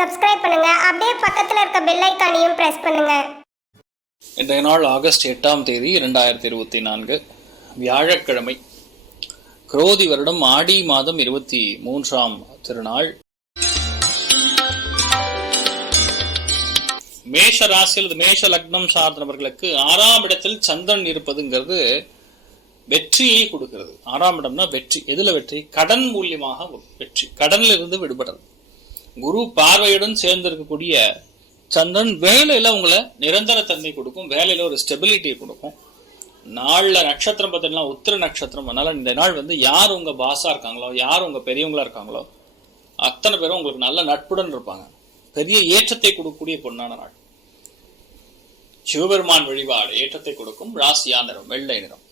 Subscribe பண்ணுங்க. அப்படியே பக்கத்துல இருக்க பெல் ஐகானையும் பிரஸ் பண்ணுங்க. இன்றைய நாள் ஆகஸ்ட் 8ஆம் தேதி 2024 வியாழக்கிழமை. குரோதி வருடம் ஆடி மாதம் 23ஆம் திருநாள். மேஷ ராசி அல்லது மேஷ லக்னம் சார்ந்தவர்களுக்கு 6ஆம் இடத்தில் சந்திரன் இருப்பதுங்கிறது வெற்றியை கொடுக்கிறது. 6ஆம் இடம்னா வெற்றி. எதுல வெற்றி? கடன் மூலியமாக வெற்றி, கடனில் இருந்து விடுபடுறது. குரு பார்வையுடன் சேர்ந்து இருக்கக்கூடிய சந்திரன் வேலையில உங்களை நிரந்தர தன்மை கொடுக்கும், வேலையில ஒரு ஸ்டெபிலிட்டியை கொடுக்கும். நாள்ல நட்சத்திரம் பார்த்தீங்கன்னா உத்திர நட்சத்திரம். அதனால இந்த நாள் யார் உங்க பாஸா இருக்காங்களோ, யார் உங்க பெரியவங்களா இருக்காங்களோ அத்தனை பேரும் உங்களுக்கு நல்ல நட்புடன் இருப்பாங்க. பெரிய ஏற்றத்தை கொடுக்கக்கூடிய பொன்னான நாள். சிவபெருமான் வழிபாடு ஏற்றத்தை கொடுக்கும். ராசியா நிறம் வெள்ளை நிறம்.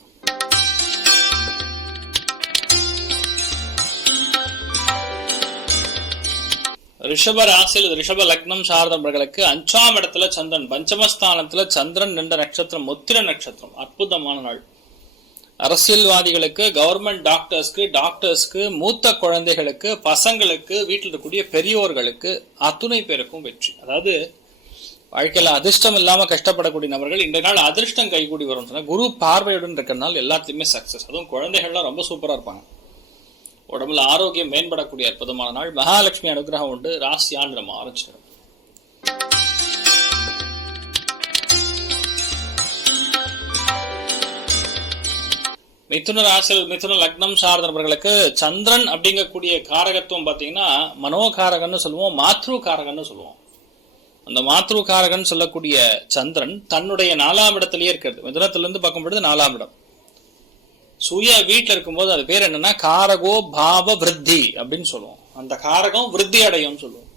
ரிஷப ராசியில் ரிஷப லக்னம் சார்ந்தவர்களுக்கு 5ஆம் இடத்துல சந்திரன், பஞ்சமஸ்தானத்துல சந்திரன் நின்ற நட்சத்திரம் உத்திர நட்சத்திரம். அற்புதமான நாள். அரசியல்வாதிகளுக்கு, கவர்மெண்ட் டாக்டர்ஸ்க்கு, மூத்த குழந்தைகளுக்கு, பசங்களுக்கு, வீட்டில் இருக்கக்கூடிய பெரியோர்களுக்கு அத்துணை பேருக்கும் வெற்றி. அதாவது வாழ்க்கையில அதிர்ஷ்டம் இல்லாம கஷ்டப்படக்கூடிய நபர்கள் இன்றைய நாள் அதிர்ஷ்டம் கைகூடி வரும். சொன்னா குரு பார்வையுடன் இருக்கிறனால எல்லாத்தையுமே சக்சஸ். அதுவும் குழந்தைகள்லாம் ரொம்ப சூப்பரா இருப்பாங்க. உடம்புல ஆரோக்கியம் மேம்படக்கூடிய அற்புதமான நாள். மகாலட்சுமி அனுகிரகம் உண்டு. ராசியா நிறம் ஆரஞ்சு நிறம். மிதுன ராசியில் மிதுன லக்னம் சார்ந்தவர்களுக்கு சந்திரன் அப்படிங்கக்கூடிய காரகத்துவம் பாத்தீங்கன்னா மனோகாரகன்னு சொல்லுவோம், மாத்ரு காரகன்னு சொல்லுவோம். அந்த மாத்ரு காரகன் சொல்லக்கூடிய சந்திரன் தன்னுடைய 4ஆம் இடத்திலேயே இருக்கிறது. மிதுனத்திலிருந்து பார்க்கும்பொழுது 4ஆம் இடம். சுய வீட்டில் இருக்கும்போது அது பேர் என்னன்னா காரகோ பாவ விருத்தி அப்படின்னு சொல்லுவோம். அந்த காரகம் விருத்தி அடையும் சொல்லுவோம்.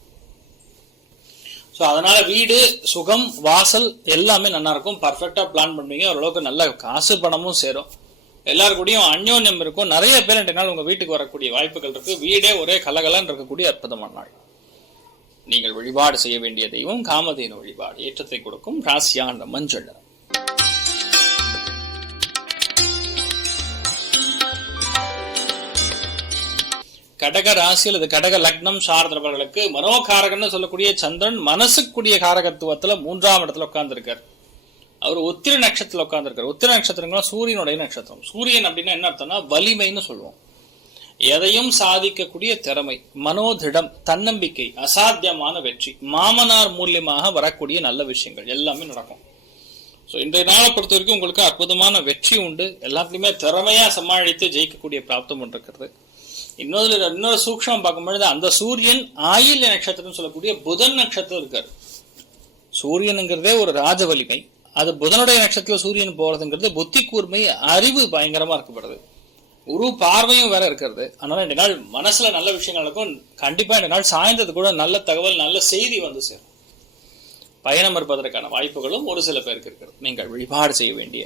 ஸோ அதனால வீடு, சுகம், வாசல் எல்லாமே நல்லா இருக்கும். பர்ஃபெக்டா பிளான் பண்ணுவீங்க. ஓரளவுக்கு நல்ல காசு பணமும் சேரும். எல்லாருக்கூடையும் அந்யோன்யம் இருக்கும். நிறைய பேர் ரெண்டு நாள் உங்க வீட்டுக்கு வரக்கூடிய வாய்ப்புகள் இருக்கு. வீடே ஒரே கலகலன்னு இருக்கக்கூடிய அற்புதமான நாள். நீங்கள் வழிபாடு செய்ய வேண்டிய தெய்வம் காமதேனு வழிபாடு ஏற்றத்தை கொடுக்கும். ராசியான மஞ்சள் நிறம். கடக ராசி அல்லது கடக லக்னம் சார்ந்தவர்களுக்கு மனோகாரகன்னு சொல்லக்கூடிய சந்திரன் மனசுக்குரிய காரகத்துவத்துல 3ஆம் இடத்துல உட்கார்ந்துருக்கார். அவர் உத்திர நட்சத்திரத்துல உட்கார்ந்துருக்கார். உத்திர நட்சத்திரங்கள் சூரியனுடைய நட்சத்திரம். சூரியன் அப்படின்னா என்ன அர்த்தம்னா வலிமைன்னு சொல்லுவோம். எதையும் சாதிக்கக்கூடிய திறமை, மனோதிடம், தன்னம்பிக்கை, அசாத்தியமான வெற்றி, மாமனார் மூலியமாக வரக்கூடிய நல்ல விஷயங்கள் எல்லாமே நடக்கும். ஸோ இன்றைய நாளை பொறுத்த வரைக்கும் உங்களுக்கு அற்புதமான வெற்றி உண்டு. எல்லாத்துலயுமே திறமையா சமாளித்து ஜெயிக்கக்கூடிய பிராப்தம் ஒன்று இருக்கிறது. இன்னொரு சூக்ஷம் பார்க்கும்பொழுது அந்த சூரியன் ஆயில்ய நட்சத்திரம் சொல்லக்கூடிய புதன் நட்சத்திரம் இருக்காரு. சூரியனுங்கிறதே ஒரு ராஜ வலிமை. அது புதனுடைய நட்சத்திரத்துல சூரியன் போறதுங்கிறது புத்தி கூர்மை, அறிவு பயங்கரமா இருக்கப்படுது. குரு பார்வையும் வேற இருக்கிறது. அதனால இந்த நாள் மனசுல நல்ல விஷயங்கள் இருக்கும். கண்டிப்பா இந்த நாள் சாயந்தரத்து கூட நல்ல தகவல், நல்ல செய்தி வந்து சேரும். பயணம் இருப்பதற்கான வாய்ப்புகளும் ஒரு சில பேருக்கு இருக்கிறது. நீங்கள் வழிபாடு செய்ய வேண்டிய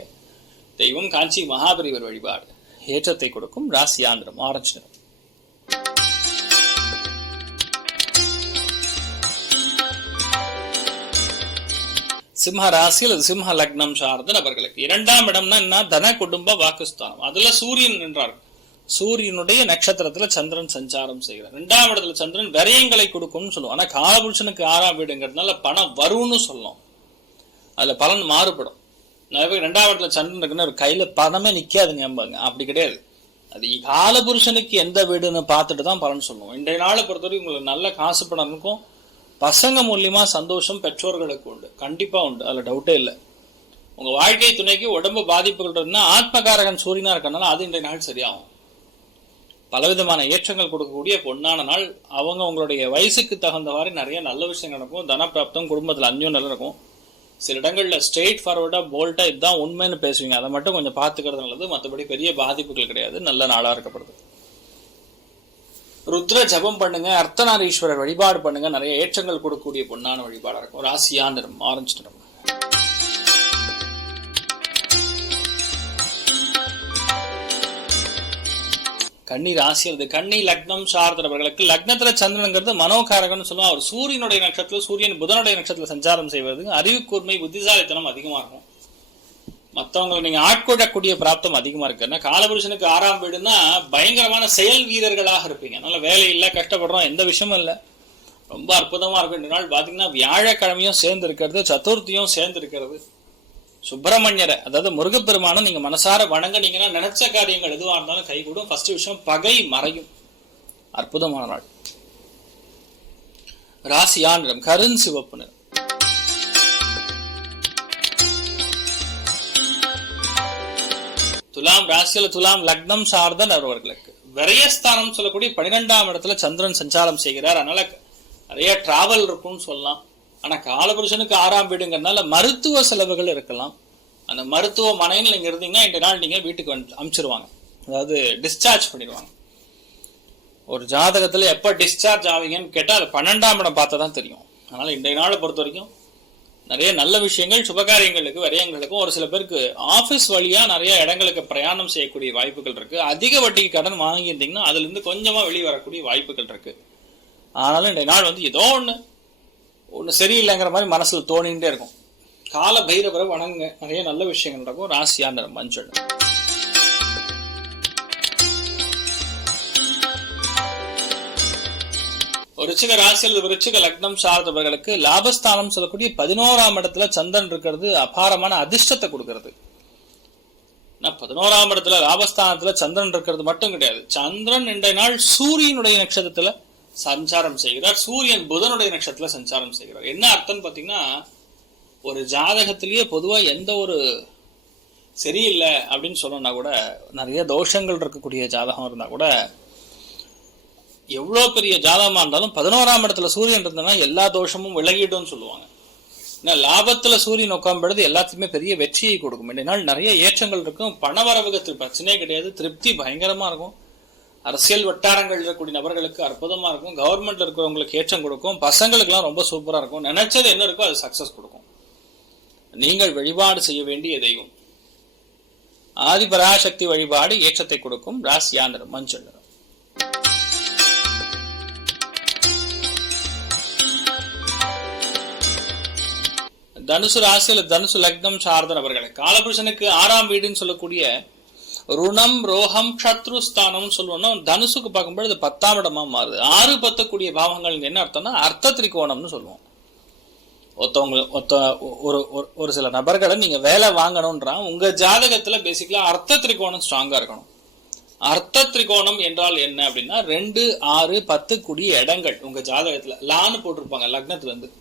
தெய்வம் காஞ்சி மகாபெரிவர் வழிபாடு ஏற்றத்தை கொடுக்கும். ராசியா நிறம் ஆரஞ்சு நிறம். சிம்ம ராசியில் சிம்ம லக்னம் சார்ந்த நபர்களுக்கு 2ஆம் இடம்னா என்ன? தன குடும்ப வாக்குஸ்தானம். அதுல சூரியன் நின்றார். சூரியனுடைய நட்சத்திரத்துல சந்திரன் சஞ்சாரம் செய்கிறார். 2ஆம் இடத்துல சந்திரன் விரயங்களை கொடுக்கும்னு சொல்லுவோம். ஆனா காலபுருஷனுக்கு 6ஆம் வீடுங்கிறதுனால பணம் வரும்னு சொல்லணும். அதுல பலன் மாறுபடும். நிறைய பேர் 2ஆம் இடத்துல சந்திரன் இருக்குன்னு ஒரு கையில பணமே நிக்காதுங்க. அப்படி கிடையாது. அது காலபுருஷனுக்கு எந்த வீடுன்னு பார்த்துட்டு தான் பலன் சொல்லுவோம். இன்றைய நாளை பொறுத்தவரைக்கும் உங்களுக்கு நல்ல காசு பணம் இருக்கும். பசங்க மூலியமா சந்தோஷம் பெற்றோர்களுக்கு உண்டு, கண்டிப்பா உண்டு, அதுல டவுட்டே இல்லை. உங்க வாழ்க்கை துணைக்கு உடம்பு பாதிப்புகள் இருந்தா ஆத்மகாரகன் சூரியனா இருக்கனால அது இன்றைய நாள் சரியாகும். பலவிதமான ஏற்றங்கள் கொடுக்கக்கூடிய பொன்னான நாள். அவங்க உங்களுடைய வயசுக்கு தகுந்தவாறு நிறைய நல்ல விஷயங்கள் நடக்கும். தனப்பிராப்தம், குடும்பத்துல அந்நியம் நல்லா இருக்கும். சில இடங்கள்ல ஸ்ட்ரெயிட் ஃபார்வர்டா போல்ட்டா இதுதான் உண்மைன்னு பேசுவீங்க. அதை மட்டும் கொஞ்சம் பார்த்துக்கிறது நல்லது. மற்றபடி பெரிய பாதிப்புகள் கிடையாது. நல்ல நாளா இருக்கப்படுது. ருத்ர ஜபம் பண்ணுங்க, அர்த்தநாரீஸ்வரர் வழிபாடு பண்ணுங்க. நிறைய ஏற்றங்கள் கொடுக்கக்கூடிய பொன்னான வழிபாடா இருக்கும். ராசியா நிறம் ஆரஞ்சு நிறம். கன்னி ராசி அல்லது கன்னி லக்னம் சார்ந்தவர்களுக்கு லக்னத்துல சந்திரனுங்கிறது மனோகாரகன்னு சொல்லுவோம். அவர் சூரியனுடைய நட்சத்திரம், சூரியன் புதனுடைய நட்சத்திரத்தில் சஞ்சாரம் செய்வது அறிவு கூர்மை, புத்திசாலித்தனம் அதிகமா இருக்கும். மற்றவங்களை நீங்க ஆட்கொள்ளக்கூடிய பிராப்தம் அதிகமா இருக்கு. ஏன்னா காலபுருஷனுக்கு 6ஆம் வீடுன்னா பயங்கரமான செயல் வீரர்களாக இருப்பீங்க. அதனால வேலை இல்லை, கஷ்டப்படுறோம், எந்த விஷயமும் இல்லை. ரொம்ப அற்புதமா இருக்கும். இந்த நாள் பாத்தீங்கன்னா வியாழக்கிழமையும் சேர்ந்து இருக்கிறது, சதுர்த்தியும் சேர்ந்து இருக்கிறது. சுப்பிரமணியரை, அதாவது முருகப்பெருமானும் நீங்க மனசார வணங்கினீங்கன்னா நினைச்ச காரியங்கள் எதுவா இருந்தாலும் கைகூடும். ஃபர்ஸ்ட் விஷயம், பகை மறையும். அற்புதமான நாள். ராசியா நிறம் கருண் சிவப்பு நிறம். துலாம் ராசியில துலாம் லக்னம் சார்ந்த அவர்களுக்கு விரயஸ்தானம் சொல்லக்கூடிய 12ஆம் இடத்துல சந்திரன் சஞ்சாரம் செய்கிறார். அதனால நிறைய டிராவல் இருக்கும்னு சொல்லலாம். ஆனா காலபுருஷனுக்கு 6ஆம் வீடுங்கிறதுனால மருத்துவ செலவுகள் இருக்கலாம். அந்த மருத்துவமனையில் நீங்க இருந்தீங்கன்னா இந்த நாள் நீங்க வீட்டுக்கு அனுப்பிச்சிருவாங்க, அதாவது டிஸ்சார்ஜ் பண்ணிடுவாங்க. ஒரு ஜாதகத்துல எப்ப டிஸ்சார்ஜ் ஆவீங்கன்னு கேட்டா அது 12ஆம் இடம் பார்த்தா தான் தெரியும். அதனால இன்றைய நாளை பொறுத்த வரைக்கும் நிறைய நல்ல விஷயங்கள், சுபகாரியங்களுக்கு, விரயங்களுக்கும், ஒரு சில பேருக்கு ஆபீஸ் வழியா நிறைய இடங்களுக்கு பிரயாணம் செய்யக்கூடிய வாய்ப்புகள் இருக்கு. அதிக வட்டிக்கு கடன் வாங்கியிருந்தீங்கன்னா அதுல இருந்து கொஞ்சமா வெளியே வரக்கூடிய வாய்ப்புகள் இருக்கு. ஆனாலும் இன்றைய நாள் ஏதோ ஒண்ணு சரியில்லைங்கிற மாதிரி மனசுல தோணிகிட்டே இருக்கும். கால பைரவரை வணங்க, நிறைய நல்ல விஷயங்கள் நடக்கும். ராசியா நிறம் மஞ்சள். ரிச்சிக ராசியில் ரிச்சிக லக்னம் சார்ந்தவர்களுக்கு லாபஸ்தானம் சொல்லக்கூடிய 11ஆம் இடத்துல சந்திரன் இருக்கிறது அபாரமான அதிர்ஷ்டத்தை கொடுக்கிறது. 11ஆம் இடத்துல லாபஸ்தானத்துல சந்திரன் இருக்கிறது மட்டும் கிடையாது, சந்திரன் இன்றைய நாள் சூரியனுடைய நட்சத்திரத்துல சஞ்சாரம் செய்கிறார். சூரியன் புதனுடைய நட்சத்திரத்துல சஞ்சாரம் செய்கிறார். என்ன அர்த்தம் பாத்தீங்கன்னா, ஒரு ஜாதகத்திலேயே பொதுவா எந்த ஒரு சரியில்லை அப்படின்னு சொல்லணும்னா கூட, நிறைய தோஷங்கள் இருக்கக்கூடிய ஜாதகம் இருந்தா கூட, எவ்வளவு பெரிய ஜாதகமா இருந்தாலும் 11ஆம் இடத்துல சூரியன் இருந்ததுன்னா எல்லா தோஷமும் விலகிடும் சொல்லுவாங்க. லாபத்துல சூரியன் உட்காம்பொழுது எல்லாத்துக்குமே பெரிய வெற்றியை கொடுக்கும். இந்த நாள் நிறைய ஏற்றங்கள் இருக்கும். பணவரவுக்கு பிரச்சனையே கிடையாது, திருப்தி பயங்கரமா இருக்கும். அரசியல் வட்டாரங்கள் இருக்கக்கூடிய நபர்களுக்கு அற்புதமா இருக்கும். கவர்மெண்ட்ல இருக்கிறவங்களுக்கு ஏற்றம் கொடுக்கும். பசங்களுக்கு எல்லாம் ரொம்ப சூப்பரா இருக்கும். நினைச்சது என்ன இருக்கோ அது சக்சஸ் கொடுக்கும். நீங்கள் வழிபாடு செய்ய வேண்டிய தெய்வம் ஆதிபராசக்தி வழிபாடு ஏற்றத்தை கொடுக்கும். ராசியா நிறம் மஞ்சள் நிறம். தனுசு ராசியில் தனுசு லக்னம் சார்ந்த நபர்களுக்கு காலபுருஷனுக்கு 6ஆம் வீடுன்னு சொல்லக்கூடிய ருணம் ரோகம் சத்ருஸ்தானம் சொல்லுவோம்னா, தனுசுக்கு பார்க்கும்போது 10ஆம் இடமா மாறுது. 6, 10 கூடிய பாவங்கள் என்ன அர்த்தம்னா அர்த்த திரிகோணம்னு சொல்லுவோம். ஒரு சில நபர்களை நீங்க வேலை வாங்கணும்ன்றான், உங்க ஜாதகத்துல பேசிக்கலா அர்த்த திரிகோணம் ஸ்ட்ராங்கா இருக்கணும். அர்த்த திரிகோணம் என்றால் என்ன அப்படின்னா, 2, 6, 10 கூடிய இடங்கள் உங்க ஜாதகத்துல லான்னு போட்டிருப்பாங்க லக்னத்துல இருந்து.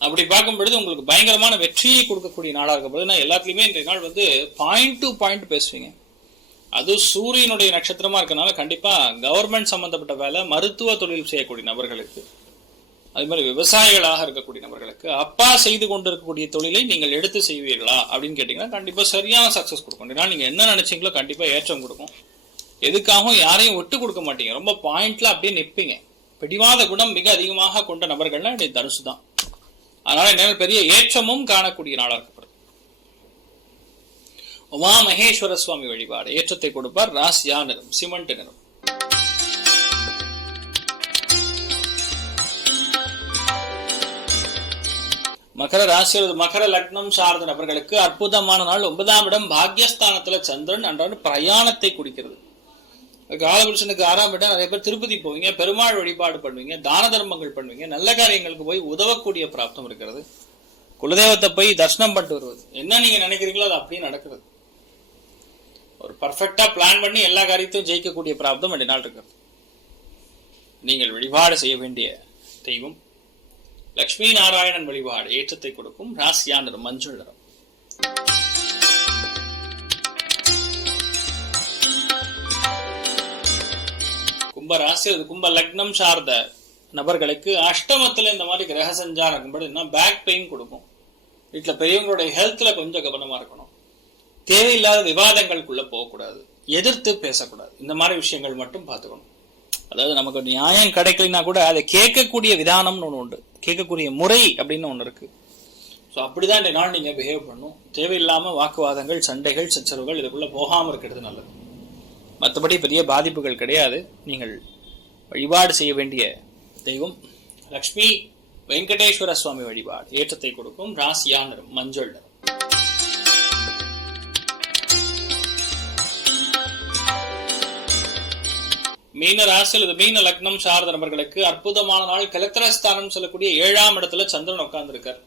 அப்படி பார்க்கும் பொழுது உங்களுக்கு பயங்கரமான வெற்றியை கொடுக்கக்கூடிய நாளா இருக்க பொழுது, நான் எல்லாத்துலயுமே இன்றைய நாள் பாயிண்ட் டு பாயிண்ட் பேசுவீங்க. அது சூரியனுடைய நட்சத்திரமா இருக்கனால கண்டிப்பா கவர்மெண்ட் சம்பந்தப்பட்ட வேலை, மருத்துவ தொழில் செய்யக்கூடிய நபர்களுக்கு, அது மாதிரி விவசாயிகளாக இருக்கக்கூடிய நபர்களுக்கு, அப்பா செய்து கொண்டிருக்கக்கூடிய தொழிலை நீங்கள் எடுத்து செய்வீர்களா அப்படின்னு கேட்டீங்கன்னா கண்டிப்பா சரியான சக்சஸ் கொடுக்கும். நீங்க என்ன நினைச்சீங்களோ கண்டிப்பா ஏற்றம் கொடுக்கும். எதுக்காகவும் யாரையும் விட்டு கொடுக்க மாட்டீங்க. ரொம்ப பாயிண்ட்ல அப்படியே நிற்பீங்க. பிடிவாத குணம் மிக அதிகமாக கொண்ட நபர்கள்னா என்னுடைய தனுசு தான். அதனால என்ன பெரிய ஏற்றமும் காணக்கூடிய நாளா இருக்கப்படுது. உமா மகேஸ்வர சுவாமி வழிபாடு ஏற்றத்தை கொடுப்பார். ராசியா நிறம் சிமெண்ட் நிறம். மகர ராசியில் மகர லக்னம் சார்ந்த நபர்களுக்கு அற்புதமான நாள். 9ஆம் இடம் பாக்யஸ்தானத்துல சந்திரன் அன்றாட பிரயாணத்தை குறிக்கிறது. காலபுருஷனுக்கு 6ஆம் இடம். நிறைய பேர் திருப்பதி போவீங்க, பெருமாள் வழிபாடு பண்ணுவீங்க, தான தர்மங்கள் பண்ணுவீங்க, நல்ல காரியங்களுக்கு போய் உதவக்கூடிய பிராப்தம் இருக்கிறது. குலதெய்வத்தை போய் தர்சனம் பண்ணிட்டு வருவது, என்ன நீங்க நினைக்கிறீங்களோ அது அப்படியே நடக்கிறது. ஒரு பர்ஃபெக்டா பிளான் பண்ணி எல்லா காரியத்தையும் ஜெயிக்கக்கூடிய பிராப்தம் 2 நாள் இருக்கிறது. நீங்கள் வழிபாடு செய்ய வேண்டிய தெய்வம் லட்சுமி நாராயணன் வழிபாடு ஏற்றத்தை கொடுக்கும். ராசியா நிறம் மஞ்சள் நிறம். கும்ப ராசி கும்ப லக்னம் சார்ந்த நபர்களுக்கு அஷ்டமத்துல இந்த மாதிரி கிரக சஞ்சாரம் இருக்கும்போது பேக் பெயின் கொடுக்கும். வீட்டுல பெரியவங்களுடைய ஹெல்த்ல கொஞ்சம் கவனமா இருக்கணும். தேவையில்லாத விவாதங்களுக்குள்ள போகக்கூடாது, எதிர்த்து பேசக்கூடாது. இந்த மாதிரி விஷயங்கள் மட்டும் பார்த்துக்கணும். அதாவது நமக்கு நியாயம் கிடைக்கலனா கூட அதை கேட்கக்கூடிய விதானம்னு ஒண்ணு உண்டு, கேட்கக்கூடிய முறை அப்படின்னு ஒண்ணு இருக்கு. ஸோ அப்படிதான் இந்த நாள் நீங்க பிஹேவ் பண்ணும். தேவையில்லாம வாக்குவாதங்கள், சண்டைகள், சச்சரவுகள் இதுக்குள்ள போகாம இருக்கிறது நல்லது. மற்றபடி பெரிய பாதிப்புகள் கிடையாது. நீங்கள் வழிபாடு செய்ய வேண்டிய தெய்வம் லக்ஷ்மி வெங்கடேஸ்வர சுவாமி வழிபாடு ஏற்றத்தை கொடுக்கும். ராசியா நிறம் மஞ்சள் நிறம். மீன ராசியில் இது மீன லக்னம் சார்ந்த நபர்களுக்கு அற்புதமான நாள். கலத்திரஸ்தானம் சொல்லக்கூடிய 7ஆம் இடத்துல சந்திரன் உட்கார்ந்துருக்கார்.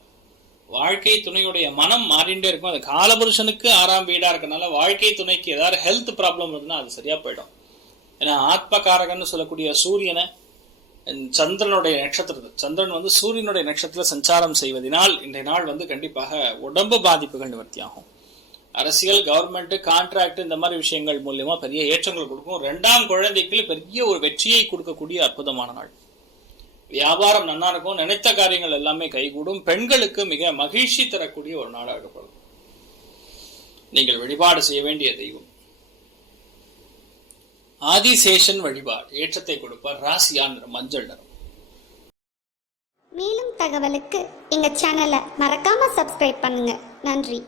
வாழ்க்கை துணையுடைய மனம் மாறிண்டே இருக்கும். அது காலபுருஷனுக்கு 6ஆம் வீடா இருக்கனால வாழ்க்கை துணைக்கு ஏதாவது ஹெல்த் ப்ராப்ளம் இருந்தா அது சரியா போயிடும். ஏன்னா ஆத்மகாரகன்னு சொல்லக்கூடிய சூரியனை சந்திரனுடைய நட்சத்திரத்தில், சந்திரன் சூரியனுடைய நட்சத்திரத்தில் சஞ்சாரம் செய்வதனால் இன்றைய நாள் கண்டிப்பாக உடம்பு பாதிப்புகள் நிவர்த்தியாகும். அரசியல், கவர்மெண்ட், கான்ட்ராக்ட் இந்த மாதிரி விஷயங்கள் மூலியமா பெரிய ஏற்றங்கள் கொடுக்கும். 2ஆம் குழந்தைக்கு பெரிய ஒரு வெற்றியை கொடுக்கக்கூடிய அற்புதமான நாள். வியாபாரம் நன்னா இருக்கும். நினைத்த காரியங்கள் எல்லாமே கைகூடும். பெண்களுக்கு மிக மகிழ்ச்சி தரக்கூடிய ஒரு நாளாகப்படும். நீங்கள் வழிபாடு செய்ய வேண்டிய தெய்வம் ஆதிசேஷன் வழிபாடு. ஏற்றத்தை கொடுப்பார். ராசியா நிறம் மஞ்சள் நிறம். மேலும் தகவலுக்கு எங்க சேனலை மறக்காம சப்ஸ்கிரைப் பண்ணுங்க. நன்றி.